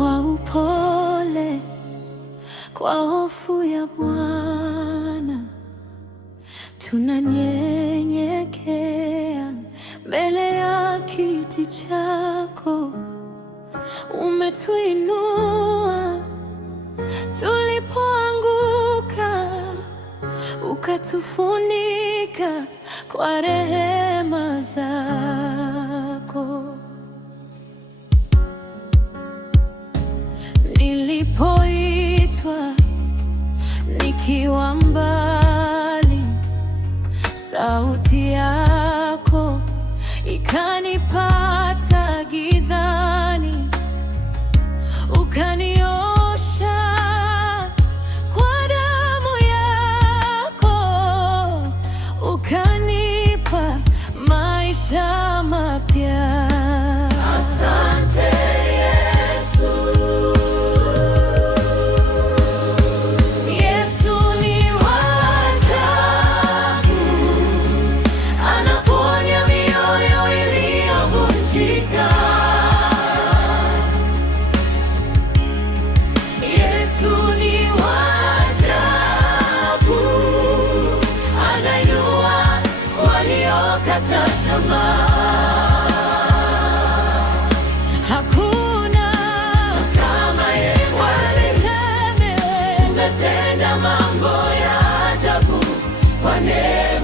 kwa upole, kwa hofu ya Bwana tunanyenyekea mbele ya kiti chako. Umetuinua tulipoanguka, ukatufunika kwa rehema zako. Nilipoitwa nikiwa mbali, sauti yako ikanipata gizani, ukaniosha kwa damu yako, ukanipa maisha mapya. Asante Yesu. Yesu ni wa ajabu, anaponya mioyo iliyovunjika. Yesu ni wa ajabu, anainua waliokata tamaa. Hakuna kama yeye, umetenda mambo ya ajabu kwa neema.